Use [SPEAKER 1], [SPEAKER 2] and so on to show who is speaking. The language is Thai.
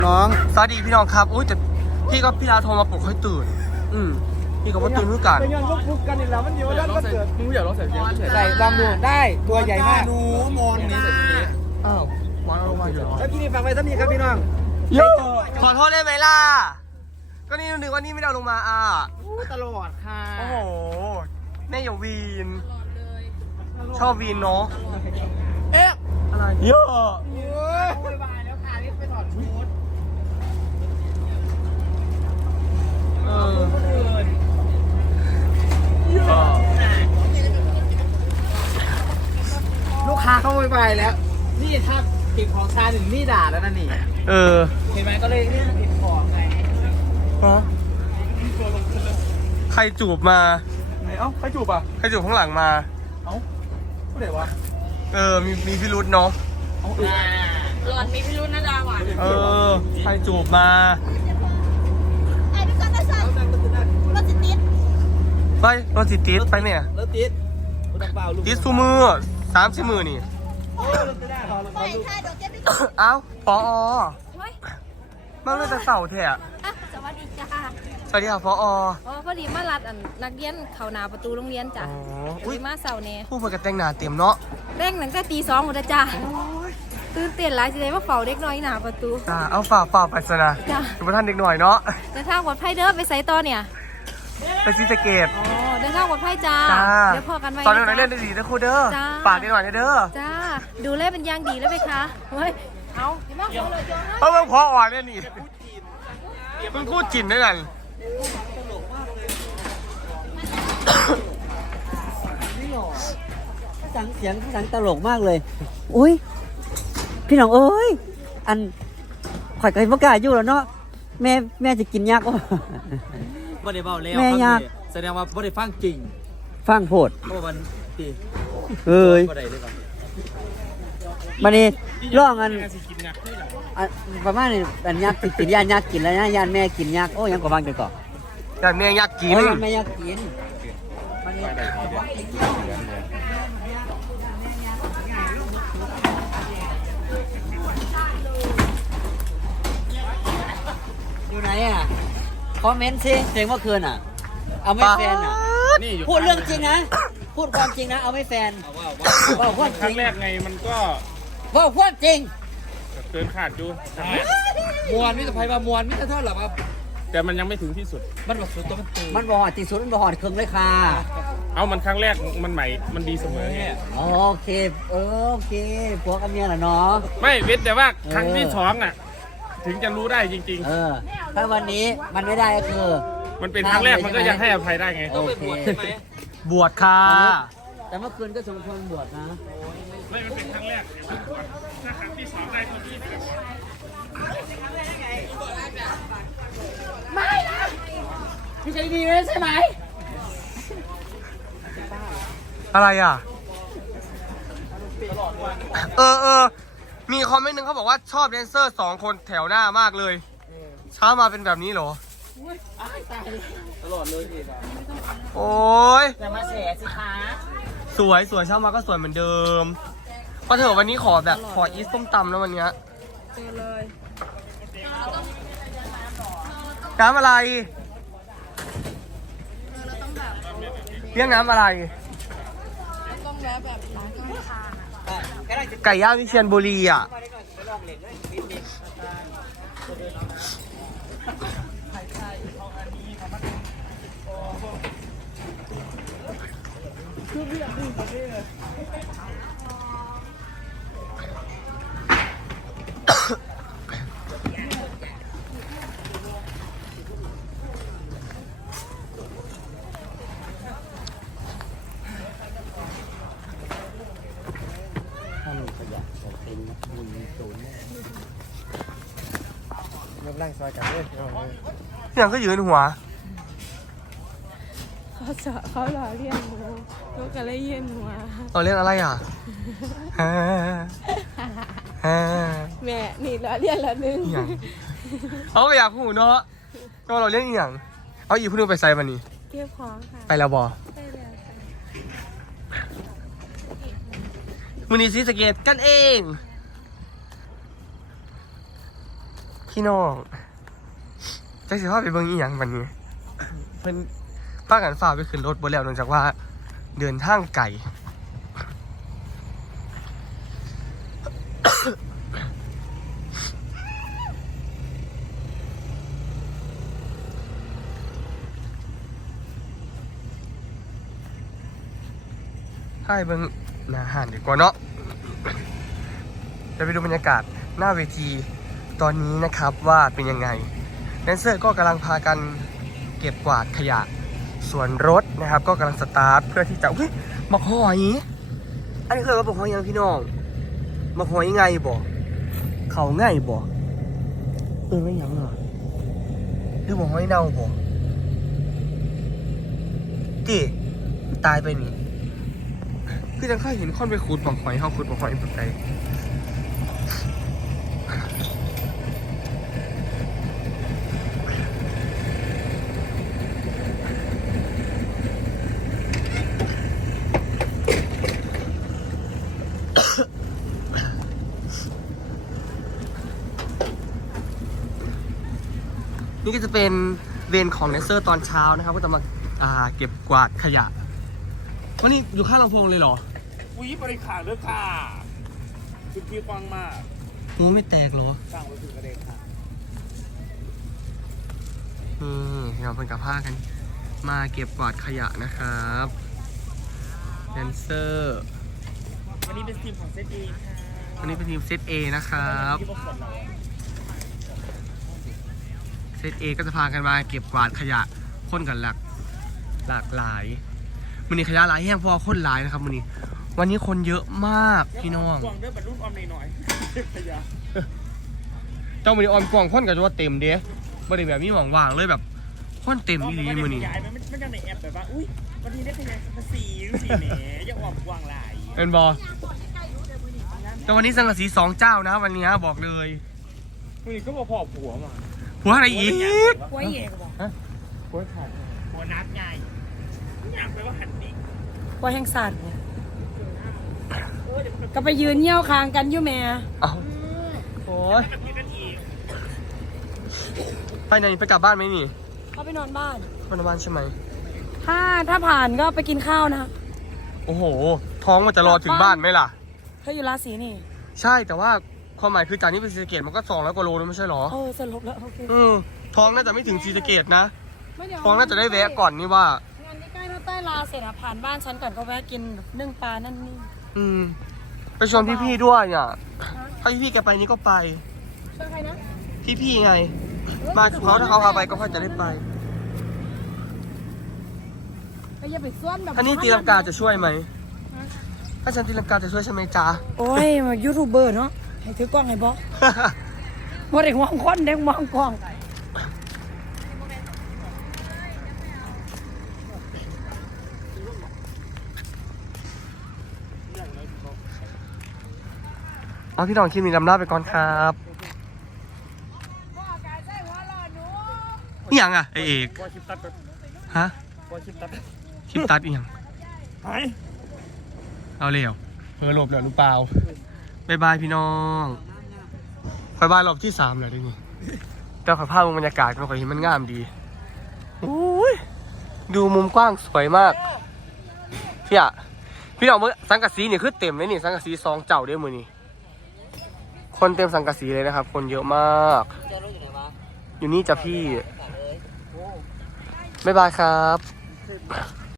[SPEAKER 1] น้อง
[SPEAKER 2] สวัสดีพี่น้องครับอุ้ยแต่พี่ก็พี่ลาโทรมาปลุกให้ตื่นพี่ก็ว่าตื่นด้วยกัน
[SPEAKER 1] เป็นยังลุกกันอีกแล้วมันอยู่ด้านมันเกิด
[SPEAKER 3] มึงอยากลองใส่เสื้อเฉย
[SPEAKER 1] ใส่ลองดูได้ตัวใหญ่มากหนูมอนนี่
[SPEAKER 2] อ้าววันเอามาอยู่
[SPEAKER 1] แล้วที่นี่ฟังไว้ท่านนี้ครับพี่น้อง
[SPEAKER 2] โยขอโทษได้ไหมล่ะก็นี่นึกว่านี่ไม่ได้เอาลงมา
[SPEAKER 1] ตลอดค่ะ
[SPEAKER 2] โอ้โหแม่อย่าวีนชอบวีนเนาะ
[SPEAKER 1] เอ๊ะ
[SPEAKER 2] อะไรโย
[SPEAKER 1] โอ้ยบายแล้วค่ะรีบไปถอดชุดลูกค้าเข้าไปแล้ว นี่ถ้าติดของชาหนึ่งนี่ด่าแล้วนะนี่เห็นไหมก็เลยเรื่องติดของไง
[SPEAKER 2] ใครจูบมา
[SPEAKER 3] ไหนเอ้าใครจูบอ่ะ
[SPEAKER 2] ใครจูบข้างหลังมา
[SPEAKER 3] เอ้าผู้ใดวะ
[SPEAKER 2] มีพิรุธเนาะ
[SPEAKER 4] หลอนมีพิรุธนะดาหวาน
[SPEAKER 2] ใครจูบมา
[SPEAKER 4] ไอ้พี่ก้อนได้สั่งรถติด
[SPEAKER 2] ไปรถติดไปเนี่ย
[SPEAKER 1] รถติดรถเปล่าลูก
[SPEAKER 2] ติดซูมือ30 มือนี่
[SPEAKER 4] ไม่ใช่เดี๋ยวเจ๊ไป
[SPEAKER 2] เอ้าปอมาเลยแต่เสาแท้
[SPEAKER 4] สวัสดีจ้า
[SPEAKER 2] สวัสดีค่ะปอ
[SPEAKER 4] พอดีมาลัดนักเรียนเข้าหน้าประตูโรงเรียนจ้ะดีมาเสาร์นี้
[SPEAKER 2] ผู้เปิดกระแต่งหน้าเต็มเนาะ
[SPEAKER 4] เร่งหนังแต่ตี2หมดจ้าตื่นเต้นหลายสิได้มาเฝ้าเด็กน้อยหน้าประตู
[SPEAKER 2] จ้าเอาฝ่าไปซะนะอยู่ประท่านเด็กหน่อยเนาะ
[SPEAKER 4] เดินทางปลอดภัยเด้อไปไซต์ต่อเนี่ย
[SPEAKER 2] ไปซีสเกต
[SPEAKER 4] เดินทางปลอดภัยจ้าเดี๋ยวพอกันไว้
[SPEAKER 2] ตอนนี้เล่นได้ดีนะครูเด้อฝากเด็กหน่อยเด้อ
[SPEAKER 4] จ้าดูแลเป็นอย่างดีแล้วไหมคะเฮ้ยเอาที่มากเลย
[SPEAKER 2] เพราะมึงพออ่อนเนี่ยนี่มึงพูดจินด้วยกัน
[SPEAKER 1] เสียงตลกมากเลยอุ้ยพี่น้องเอ้ยอันข่อยกับพวกกาอยู่แล้วเนาะแม่จะกินยากวะ
[SPEAKER 3] บ่ได้เบาแล้ว
[SPEAKER 1] แม่ยาก
[SPEAKER 3] แสดงว่าบ่ได้ฟังจริง
[SPEAKER 1] ฟังโพด
[SPEAKER 3] เพราะมันตี
[SPEAKER 1] เอ้ย
[SPEAKER 3] บ่ได้เลยป่ะ
[SPEAKER 1] มันนี่ร้องประมาณนี้อันยักษ์กินย่านยักษ์กินแล้วนะย่านแม่กินยักษ์โอ้ยังกว่าบางกันก่อน
[SPEAKER 2] ย่านแม่ยักษ์กิน
[SPEAKER 1] ย่านแม่ยักษ์กินอยู่ไหนอ่ะคอมเมนต์สิเพลงเมื่อคืนอ่ะเอาไม่แฟนอ่ะพูดเรื่องจริงนะพูดความจริงนะเอาไม่แฟนว่าความจริง
[SPEAKER 3] ครั้งแรกไงมันก็
[SPEAKER 1] ว่าความจริง
[SPEAKER 3] เกินขาดอยู่
[SPEAKER 1] มวนมิตรภัยมามวนมิตรเท่าหรอครับ
[SPEAKER 3] แต่มันยังไม่ถึงที่สุด
[SPEAKER 1] มันบอกสุดตัวมันบอกที่สุดมันบอกหอดเครื่องเลยค่ะ
[SPEAKER 3] เอามันครั้งแรกมันใหม่มันดีเสมอไง
[SPEAKER 1] โอเคโอเคพวกเมียน่ะเนาะ
[SPEAKER 3] ไม่เว้นแต่ว่าครั้งที่2อ่ะถึงจะรู้ได้จริง
[SPEAKER 1] ๆถ้าวันนี้มันไม่ได้ก็คือ
[SPEAKER 3] มันเป็นครั้งแรกมันก็ยังให้อภัยได้ไง
[SPEAKER 1] โอเค
[SPEAKER 2] บวชค่ะ
[SPEAKER 1] แต่เมื่อคืนก็สมควรบวชนะ
[SPEAKER 3] ไม่มันเป็นครั้งแรกถ้าครั้งที่2ได้ก็ดี
[SPEAKER 1] ไม่นะพี่ใจดีเลยใช่ไหม
[SPEAKER 2] อะไรอ่ะมีคอมเมนต์หนึ่งเขาบอกว่าชอบแดนเซอร์2 คนแถวหน้ามากเลยเช้ามาเป็นแบบนี้เหรอ
[SPEAKER 3] ตลอดเลยอีก
[SPEAKER 2] โอ้ย
[SPEAKER 1] จะมาเสียสิคะ
[SPEAKER 2] สวยเช้ามาก็สวยเหมือนเดิมพอเถอะวันนี้ขออีสส้มตำแล้ววันนี้
[SPEAKER 4] เจอเลย
[SPEAKER 2] น้ำอะไรเรียกน้ำอะไร
[SPEAKER 4] ต้องแล้วแบบร้านข้าง
[SPEAKER 2] ไก่ย่างวิเชียรบุรีอ่ะ
[SPEAKER 1] ร่างซอยกันเลย
[SPEAKER 2] ยังก็ยืนหัว
[SPEAKER 4] เขาหล่อเรียนหนูลูกก็เลยยืนหัว
[SPEAKER 2] เรียนอะไรอ่ะ
[SPEAKER 4] แม่นี่หล่อเรียนละนึง
[SPEAKER 2] เขาก็อยากหูเนาะก็เราเรียนอีหยังเอาอีกผู้นึงไปใส่บันนี้
[SPEAKER 4] เก็บของค่ะ
[SPEAKER 2] ไปแล้วบอ
[SPEAKER 4] ไปแล้ว
[SPEAKER 2] มูนิซีสเกตกันเองพี่น้องจะสิพาไปเบิ่งอีหยังบัดนี้เพิ่นพากันฝ่าไปขึ้นรถบ่แล้วเนื่องจากว่าเดินทางไกลให้เบิ่งหน้าห้านดีกว่าเนาะจะไปดูบรรยากาศหน้าเวทีตอนนี้นะครับว่าเป็นยังไงแดนเซอร์ก็กำลังพากันเก็บกวาดขยะส่วนรถนะครับก็กำลังสตาร์ทเพื่อที่จะบักหอยอันนี้เคยว่าบักหอยยังพี่น้องบักหอยไงบ่เขาง่ายบ่ไม่ยังอ่ะหรือบักหอยเน่าบ่จีตายไปนี่คือจังเคยเห็นคนไปขุดบักหอยเขาขุดบักหอยแบบไหนนี่ก็จะเป็นเวรของแดนเซอร์ตอนเช้านะครับก็จะมาเก็บกวาดขยะวันนี้อยู่ข้างลำโพงเลยเหรอ
[SPEAKER 3] อุ้ยบริขาดด้วยค่ะคือพี่ฟังมาก
[SPEAKER 2] หูไม่แตกเหรอ
[SPEAKER 3] สร้างไว้ถึงกระเด็นค่ะ
[SPEAKER 2] เราเป็นกับผ้ากันมาเก็บกวาดขยะนะครับแดนเซอร์
[SPEAKER 3] วันนี้เป็นทีมของเซตเองค่ะ
[SPEAKER 2] วันนี้เป็นทีมเซต A นะครับ
[SPEAKER 3] ที่ประกวดเรา
[SPEAKER 2] เซต A ก็จะพากันมาเก็บกวาดขยะคนกันหลากหลายมันนี่ขยะหลายแห้งเพราะว่าคนหลายนะครับมันนี่วันนี้คนเยอะมากพี่น้อง
[SPEAKER 3] กวางด้วยบรรลุออมหน่อยๆขยะ
[SPEAKER 2] เจ้ามันนี่ออนกล่องคนกับว่าเต็มเด้บ่ได้แบบมีหวังว่างเลยแบบคนเต็มอีหลีมือนี่
[SPEAKER 3] ขยายมันยังในแอปแบบว่าอุ้ยวันนี้ได้ขยายภาษีหรือสีแหนยังออกกวางหลาย
[SPEAKER 2] เป็นบอแต่วันนี้สังกะสี2เจ้านะวันนี้บอกเลย
[SPEAKER 3] วันนี้ก็มาพอผัวมา
[SPEAKER 2] หัวอะไรอีก
[SPEAKER 4] หัวเย่บอก
[SPEAKER 3] ผัวขาดผัวนัดไงอยากไปว่าหันดี
[SPEAKER 4] หัวแห่งสัตว์เนี่ยก็ไปยืนเยี่ยวคางกันอยู่แม่
[SPEAKER 2] เอ้าโอ้ยไปไหนไปกลับบ้านไหมนี่
[SPEAKER 4] เขาไปนอนบ้าน
[SPEAKER 2] ไปนอนบ้านใช่ไหม
[SPEAKER 4] ถ้าผ่านก็ไปกินข้าวนะ
[SPEAKER 2] โอ้โห ท้องมันจะรอถึงบ้านไหมล่ะ
[SPEAKER 4] เธออยู่ราศีนี่
[SPEAKER 2] ใช่แต่ว่าความหมายคือจากนี้ไปศรีสะเกษมันก็200 กว่าโลแล้วไม่ใช่หรอ
[SPEAKER 4] สรุปแล้วโอเค
[SPEAKER 2] ท้องน่าจะไม่ถึงศรีสะเกษนะ
[SPEAKER 4] ไม่เดี๋ยว
[SPEAKER 2] ท้องน่าจะได้แวะก่อนนี่ว่า
[SPEAKER 4] งานนี้ใกล้ถ้าใต้ลาเสร็จอะผ่านบ้านฉันก่อนก็แวะกินนึ่งปลานั่นนี่
[SPEAKER 2] ไปชวนพี่ๆด้วยอ่ะถ้าพี่ๆแกไปนี่ก็ไป
[SPEAKER 4] ช่วยใครนะ
[SPEAKER 2] พี่ๆไง มากับเขาถ้าเขาพาไปก็ค่อยจะได้ไป
[SPEAKER 4] ไปอย่าไปส่วนแบบ
[SPEAKER 2] ถ้านี่ตีลังกาจะช่วยไหม ถ้าฉันตีลังกาจะช่วยใช่ไหมจ๊ะ
[SPEAKER 4] โอ้ยมายูทูบเบอร์เนาะให้ถือกล้องให้บอกว่าเด็กมองคนเด็กมองกล้อง
[SPEAKER 2] เอาพี่น้องคลิปนี้ลำลาไปก่อนครับนี่ยังอ่ะไอเอก
[SPEAKER 3] ว่าคลิปตัดแบบ
[SPEAKER 2] ฮะ
[SPEAKER 3] ว่าคลิปตัด
[SPEAKER 2] คลิปตัดอีกยัง
[SPEAKER 3] หาย
[SPEAKER 2] เอาเร็วเพื่อหลบเหลือหรือเปล่าบ๊ายบายพี่น้องบ๊ายบายรอบที่3แล้วดินี่แต่ขอภาพบรรยากาศกันขอเห็นมันงามดีอุ้ยดูมุมกว้างสวยมากพี่น้องเมื่อสังกะสีนี่คือเต็มเลยนี่สังกะสี2เจ้าเด้อมือนี่คนเต็มสังกะสีเลยนะครับคนเยอะมาก
[SPEAKER 1] เจ้ารถอยู่ไหนวะ
[SPEAKER 2] อยู่นี่จ้ะพี่
[SPEAKER 1] เลย
[SPEAKER 2] บ๊ายบายครับ